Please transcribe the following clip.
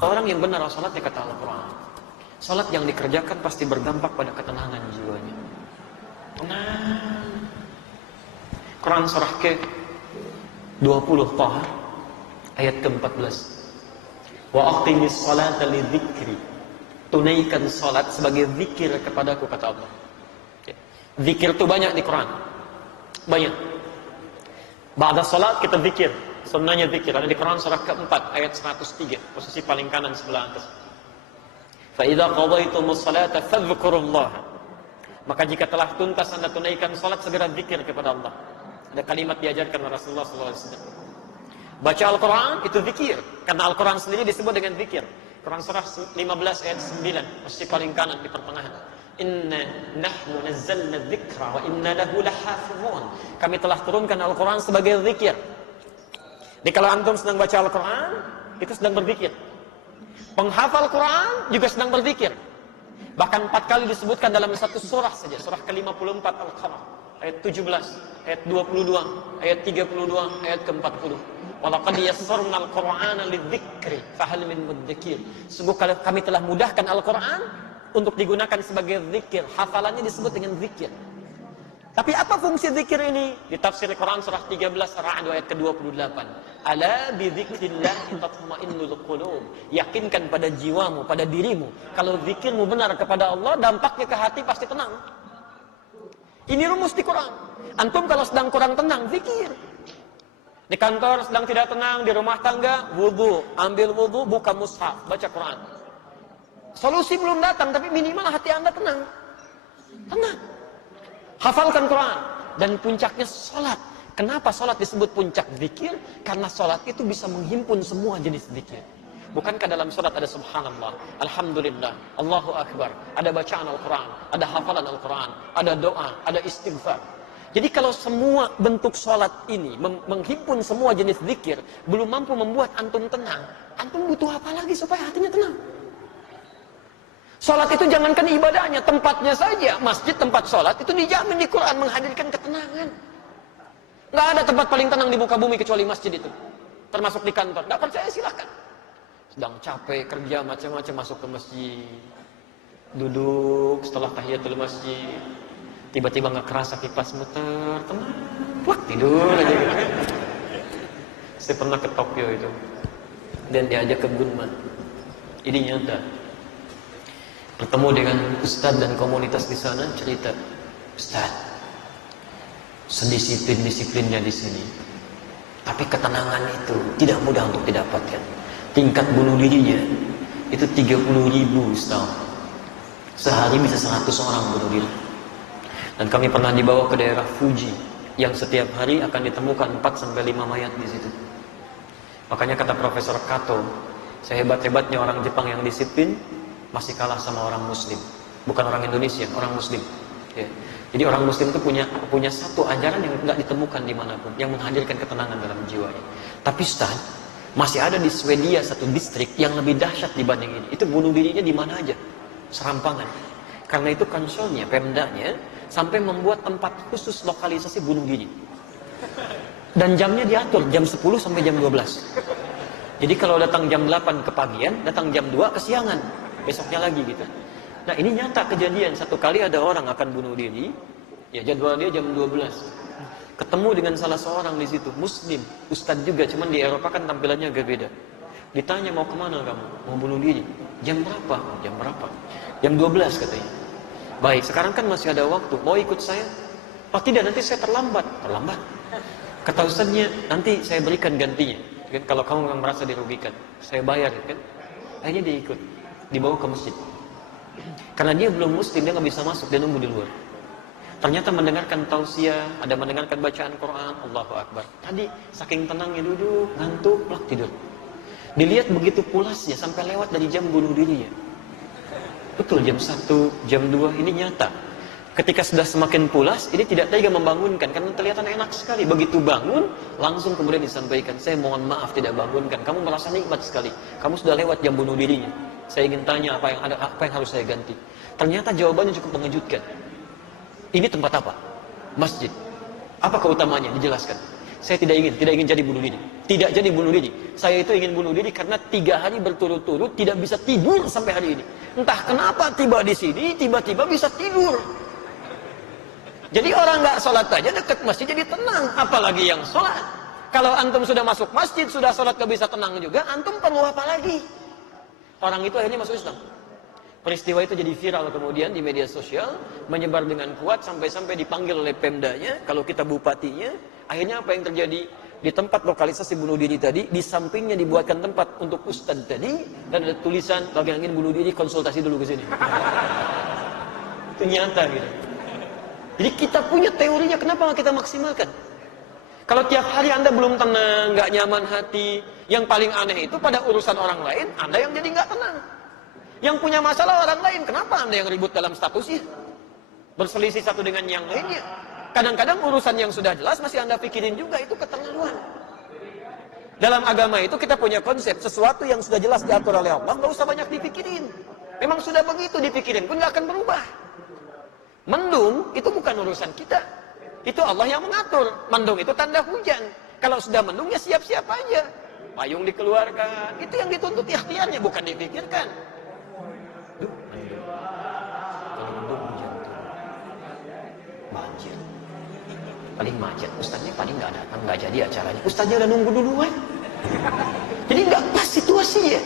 Orang yang benar salatnya kata Al-Quran, salat yang dikerjakan pasti berdampak pada ketenangan jiwanya. Tenang. Quran surah ke-20 Taha ayat ke-14. Wa aqimis salata lidzikri. Tunaikan salat sebagai zikir kepadaku kata Allah. Zikir itu banyak di Quran. Banyak. Ba'da salat kita zikir. Sunnahnya zikir. Ada di Quran surah ke-4 ayat 103. Posisi paling kanan sebelah atas. Fa idza qadaytumus salata fadhkurullah. Maka jika telah tuntas Anda tunaikan salat, segera zikir kepada Allah. Ada kalimat diajarkan oleh Rasulullah SAW. Baca Al-Quran itu zikir. Karena Al-Quran sendiri disebut dengan zikir. Quran surah 15 ayat 9. Posisi paling kanan di pertengahan. Inna nahnu nazzalna dzikra wa inna lahu lahafizun. Kami telah turunkan Al-Quran sebagai zikir. Jadi kalau antum sedang baca Al-Quran, itu sedang berzikir. Penghafal Quran juga sedang berzikir. Bahkan 4 kali disebutkan dalam satu surah saja. Surah ke-54 Al-Qamar. Ayat 17, ayat 22, ayat 32, ayat ke-40. Walaqad yassarna al-Qur'ana lidzikri fahal min mudzakir. Sungguh kami telah mudahkan Al-Quran untuk digunakan sebagai zikir. Hafalannya disebut dengan zikir. Tapi apa fungsi zikir ini? Di tafsir Quran surah 13 Ar-Ra'd ayat ke-28. Ala bi dzikrillah tatma'innul qulub. Yakinkan pada jiwamu, pada dirimu. Kalau zikirmu benar kepada Allah, dampaknya ke hati pasti tenang. Ini rumus di Quran. Antum kalau sedang kurang tenang, zikir. Di kantor sedang tidak tenang, di rumah tangga, wudu, ambil wudu, buka mushaf, baca Quran. Solusi belum datang, tapi minimal hati Anda tenang. Tenang. Hafalkan Quran. Dan puncaknya salat. Kenapa salat disebut puncak zikir? Karena salat itu bisa menghimpun semua jenis zikir. Bukankah dalam surat ada subhanallah, alhamdulillah, Allahu akbar, ada bacaan Al-Quran, ada hafalan Al-Quran, ada doa, ada istighfar. Jadi kalau semua bentuk salat ini menghimpun semua jenis zikir, belum mampu membuat antum tenang, antum butuh apa lagi supaya hatinya tenang? Salat itu jangankan ibadahnya, tempatnya saja. Masjid tempat salat itu dijamin di Quran menghadirkan ketenangan. Nggak ada tempat paling tenang di muka bumi kecuali masjid itu. Termasuk di kantor. Nggak percaya silahkan. Sedang capek kerja macam-macam masuk ke masjid. Duduk setelah tahiyatul masjid. Tiba-tiba nggak kerasa kipas muter, tenang, plak tidur aja gitu. Saya pernah ke Tokyo itu dan diajak ke Gunma. Ini nyata. Bertemu dengan ustadz dan komunitas di sana, cerita, Ustadz, sedisiplin-disiplinnya di sini, tapi ketenangan itu tidak mudah untuk didapatkan. Tingkat bunuh dirinya itu 30.000 setahun. Sehari bisa 100 orang bunuh diri. Dan kami pernah dibawa ke daerah Fuji yang setiap hari akan ditemukan 4-5 mayat di situ. Makanya kata Profesor Kato, sehebat-hebatnya orang Jepang yang disiplin masih kalah sama orang Muslim. Bukan orang Indonesia, orang Muslim. Ya. Jadi orang Muslim itu punya satu ajaran yang nggak ditemukan dimanapun, yang menghadirkan ketenangan dalam jiwanya. Tapi Ustaz, masih ada di Swedia satu distrik yang lebih dahsyat dibanding ini. Itu bunuh dirinya di mana aja, serampangan. Karena itu konsolnya, Pemdanya sampai membuat tempat khusus lokalisasi bunuh diri. Dan jamnya diatur, jam 10 sampai jam 12. Jadi kalau datang jam 8 kepagian, datang jam 2 kesiangan. Besoknya lagi gitu. Nah ini nyata kejadian. Satu kali ada orang akan bunuh diri, ya jadwal dia jam 12. Ketemu dengan salah seorang di situ, Muslim, Ustadz juga, cuman di Eropa kan tampilannya agak beda. Ditanya mau kemana kamu? Mau bunuh diri. Jam berapa? Jam berapa? Jam 12 katanya. Baik, sekarang kan masih ada waktu. Mau ikut saya? Oh tidak, nanti saya terlambat. Terlambat? Kata Ustadznya, nanti saya berikan gantinya. Kan, kalau kamu memang merasa dirugikan, saya bayar kan. Akhirnya dia ikut. Dibawa ke masjid. Karena dia belum Muslim, dia nggak bisa masuk, dia nunggu di luar. Ternyata mendengarkan tausiah, ada mendengarkan bacaan Quran, Allahu Akbar. Tadi saking tenangnya duduk, ngantuk, plak tidur. Dilihat begitu pulasnya sampai lewat dari jam bunuh dirinya. Betul, jam 1, jam 2, ini nyata. Ketika sudah semakin pulas, ini tidak tega membangunkan karena kelihatan enak sekali. Begitu bangun, langsung kemudian disampaikan, saya mohon maaf tidak bangunkan. Kamu merasa nikmat sekali. Kamu sudah lewat jam bunuh dirinya. Saya ingin tanya apa yang harus saya ganti. Ternyata jawabannya cukup mengejutkan. Ini tempat apa? Masjid. Apa keutamanya? Dijelaskan. Saya tidak ingin jadi bunuh diri. Tidak jadi bunuh diri. Saya itu ingin bunuh diri karena 3 hari berturut-turut tidak bisa tidur sampai hari ini. Entah kenapa tiba di sini, tiba-tiba bisa tidur. Jadi orang nggak sholat aja dekat masjid jadi tenang, apalagi yang sholat. Kalau antum sudah masuk masjid, sudah sholat gak bisa tenang juga, antum perlu apa lagi? Orang itu akhirnya masuk Islam. Peristiwa itu jadi viral kemudian di media sosial, menyebar dengan kuat sampai-sampai dipanggil oleh Pemdanya, kalau kita bupatinya. Akhirnya apa yang terjadi? Di tempat lokalisasi bunuh diri tadi, di sampingnya dibuatkan tempat untuk ustadz tadi, dan ada tulisan, bagi yang ingin bunuh diri, konsultasi dulu ke sini. Itu nyata gitu. Jadi kita punya teorinya, kenapa kita maksimalkan? Kalau tiap hari Anda belum tenang, nggak nyaman hati, yang paling aneh itu pada urusan orang lain, Anda yang jadi nggak tenang. Yang punya masalah orang lain, kenapa Anda yang ribut dalam statusnya? Berselisih satu dengan yang lainnya. Kadang-kadang urusan yang sudah jelas masih Anda pikirin juga, itu keterlaluan. Dalam agama itu kita punya konsep, sesuatu yang sudah jelas diatur oleh Allah, nggak usah banyak dipikirin. Memang sudah begitu dipikirin pun nggak akan berubah. Mendung itu bukan urusan kita. Itu Allah yang mengatur. Mendung itu tanda hujan. Kalau sudah mendung ya siap-siap aja. Payung dikeluarkan. Itu yang dituntut ikhtiarnya, bukan dipikirkan. Duh, mendung. Kalau mendung hujan tuh banjir. Paling macet. Ustaznya paling nggak datang, nggak jadi acaranya. Ustaznya udah nunggu duluan. Jadi nggak pas situasinya.